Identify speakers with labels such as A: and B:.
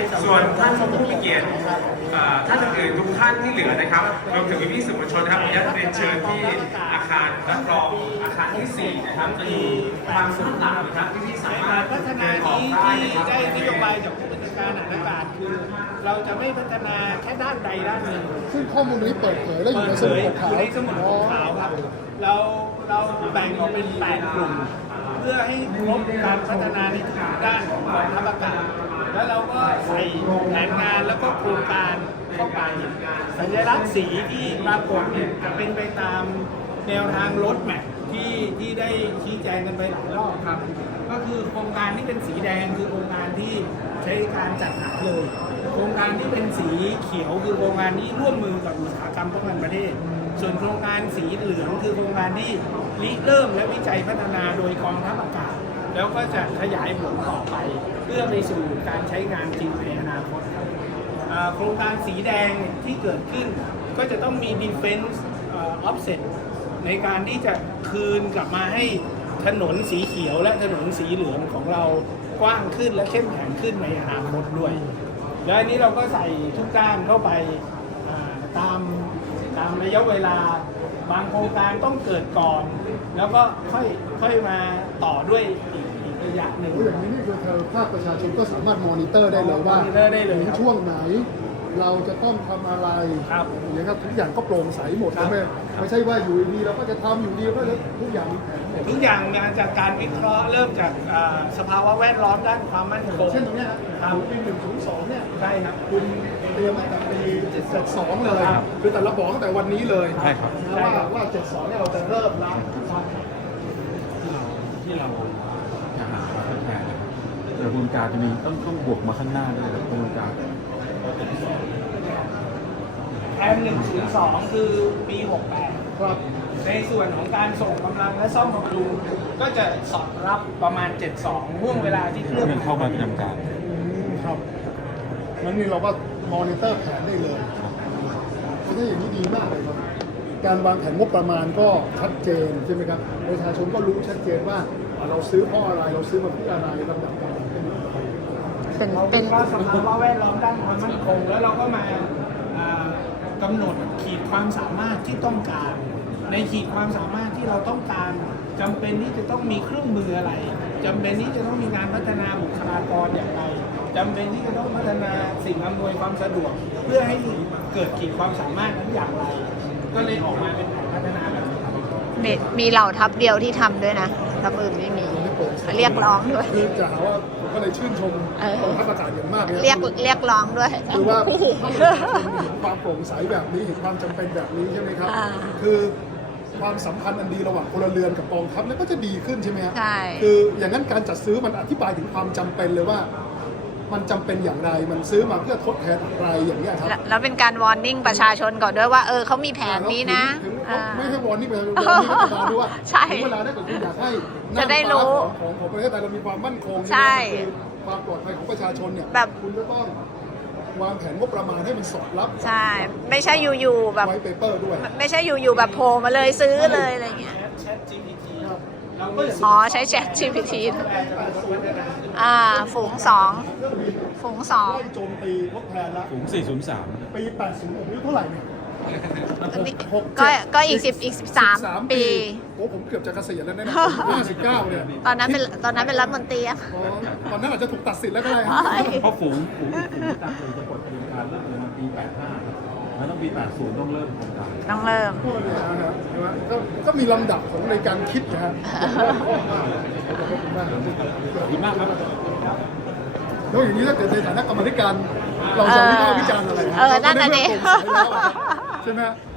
A: ส่วนท่านผู้มีเกียรติท่านอื่นทุกท่านที่เหลือนะครับรวมถึงพี่ๆสื่อมวลชนนะครับผมอยากเรียนเชิญที่อาคารรับรองอาคารที่4นะครับจะมีความสนุกสนานนะครับที่สามารถ
B: พัฒนา
A: ออก
B: นี้
A: ได้
B: ที่
A: นะครับ
B: ได้นโยบายจากผู้บัญชาการทหารอากาศคือเราจะไม่พัฒนาแค่ด้านใดด้านหนึ่ง
C: ซึ่งข้อมูลนี้เปิดเผยและอยู่ในสมุดปกขาว
B: ในสมุดปกขาวครับเราแบ่งออกเป็น8กลุ่มเพื่อให้ครบการพัฒนาในทุกด้านของกองทัพอากาศแล้วเราก็ใส่แผนงานแล้วก็โครงการเข้าไปสัญลักษณ์สีที่ปรากฏเนี่ยจะเป็นไปตามแนวทางรถแมพที่ได้ชี้แจงกันไปหลายรอบครับ ก็คือโครงการที่เป็นสีแดงคือโครงการที่ใช้การจัดหาเลย โครงการที่เป็นสีเขียวคือโครงการที่ร่วมมือกับอุตสาหกรรมป้องกันประเทศ ส่วนโครงการสีเหลืองคือโครงการที่ริเริ่มและวิจัยพัฒนาโดยกองทัพอากาศ แล้วก็จะขยายผลต่อไป เพื่อไปสู่การใช้งานจริงในอนาคตครับโครงการสีแดงที่เกิดขึ้นก็จะต้องมี defense offset ในการที่จะคืนกลับมาให้ถนนสีเขียวและถนนสีเหลืองของเรากว้างขึ้นและเข้มแข็งขึ้นในอนาคตด้วย และอันนี้เราก็ใส่ทุกด้านเข้าไปตามระยะเวลาบางโครงการต้องเกิดก่อน แล้วก็ค่อยมาต่อด้วยอีกระยะหนึ่ง
C: อย่างนี้นี่คือภาคประชาชนก็สามารถมอนิเตอร์ได้เลยว่า
B: มอนิเตอร์ได้เลย
C: ถึง
B: ครับ
C: ช่วงไหน เราจะต้องทำอะไร
B: ครับ
C: อย่างนี้ยครับทุกอย่างก็โปร่งใสหมด
B: ครับ
C: ไม่ใช่ว่าอยู่ดีเราก็จะทำอยู่ดีก็จะทุกอย่างมีแผนหมด
B: ทุกอย่างมาจากการวิเคราะห์เริ่มจากสภาวะแวดล้อมด้านความมั่นคง
C: เช่นตรงเนี้ย
B: ครั
C: นะ
B: บ
C: ปี102เนี่ย
B: ใช่ครับ
C: คุณเตรียมมาตั้งแต่ปี72เลย
B: ครับ
C: คือแต่ละบอกตั้งแต่วันนี้เลย
D: ใช่ครับ
C: นะว่า72เนี่ยเราจะเริ่มล้าง
D: ที่เราจะหามาทดแทนนะครับกระบวนการจะมีต้องบวกมาข้างหน้าด้วยครับกระบวนการ
B: แอม102 คือปี 68
C: ครับ
B: ในส่วนของการส่งกำลังและซ่อมบำรุงก็จะสอดรับประมาณ 72 ห่วงเวลาที่เครื่อง
D: เงินเข้ามาประจำการ
C: ครับงั้นนี่เราก็มอนิเตอร์แผนได้เลยเพราะถ้าอย่างนี้ดีมากเลยครับ การวางแผนงบประมาณก็ชัดเจนใช่ไหมครับ ประชาชนก็รู้ชัดเจนว่าเราซื้อเพราะอะไร เราซื้อมาเพื่ออะไรลำดับการเป็น
B: เราเป็นว่าสภาวะแวดล้อมด้านความมั่นคง แล้วเราก็มากำหนดขีดความสามารถที่ต้องการ ในขีดความสามารถที่เราต้องการจำเป็นที่จะต้องมีเครื่องมืออะไรจำเป็นที่จะต้องมีการพัฒนาบุคลากรอย่างไรจำเป็นที่จะต้องพัฒนาสิ่งอำนวยความสะดวก เพื่อให้เกิดขีดความสามารถนั้นอย่างไร ก็เลยออกมาเป็นแผนพัฒนาแบบนี้
E: มีเหล่าทัพเดียวที่ทำด้วยนะทัพอื่นไม่มี เรียกร้องด้วย
C: คือจะหาว่าผมก็เลยชื่นชมกองทัพอากาศอย่างมากเลยนะ
E: เรียกร้องด้วย
C: คือว่าถ้าเราเห็นความโปร่งใสแบบนี้เห็นความจำเป็นแบบนี้ใช่ไหมครับ
E: อ่า
C: คือความสัมพันธ์อันดีระหว่างพลเรือนกับกองทัพแล้วก็จะดีขึ้นใช่ไหมครับ
E: ใช่
C: คืออย่างนั้นการจัดซื้อมันอธิบายถึงความจำเป็นเลยว่า มันจำเป็นอย่างไรมันซื้อมาเพื่อทดแทนอะไรอย่างนี้ยครับ
E: แล้วเป็นการวอร์นิ่งประชาชนก่อนด้วยว่าเขามีแผนนี้นะ
C: ถึง
E: อ่า
C: ไม่ให้วอนนี่ไปวอนนี่รัฐบาลด้วยว่า
E: ใช่
C: ถึงเวลาถ้าเกิดคุณอยากให้
E: จะได้รู้
C: ของประเทศไทยเรามีความมั่นคง
E: ใช่
C: คือความปลอดภัยของประชาชนเนี่ย
E: แบบ
C: คุณก็ต้องวางแผนงบประมาณให้มันสอดรับ
E: ใช่ ไม่ใช่อยู่ๆแบบ
C: ไว้เปเปอร์ด้วย
E: ไม่ใช่อยู่ๆแบบโผล่มาเลยซื้อเลยอะไรเงี้ย
B: แชท GPT
C: ครับ
B: เราก็จะ
E: อ๋อใช้ Chat GPT ฝูงสอง ฝูงสอง
C: ไล่โจมตีทดแทนละ
D: ฝูง 403
C: ปี 80ผมอายุเท่าไหร่เนี่ย
E: ก็อีก13 ปี
C: โอ้ผมเกือบจะเกษียณแล้วนะ59เนี่ย
E: ตอนนั้นเป็นรัฐมนตรีอะ
C: อ๋อตอนนั้นอาจจะถูกตัดสิทธิ์แล้วก็ได้
D: เพราะฝูงที่ตั้งเลยจะกดกระบวนการเริ่มประมาณปี 85แล้วต้องปี 80 ต้องเริ่มโครงการ
E: ต้องเริ่ม
C: พวกเนี่ยนะครับใช่ไหมก็มีลำดับของในการคิดนะครับ
D: ขอบคุณมากครับ
C: แล้วอย่างนี้ถ้าเกิดในฐานะกรรมาธิการเราจะวิพากษ์วิจารณ์อะไร
E: นั่นน่ะดิ
C: ใช่ไหม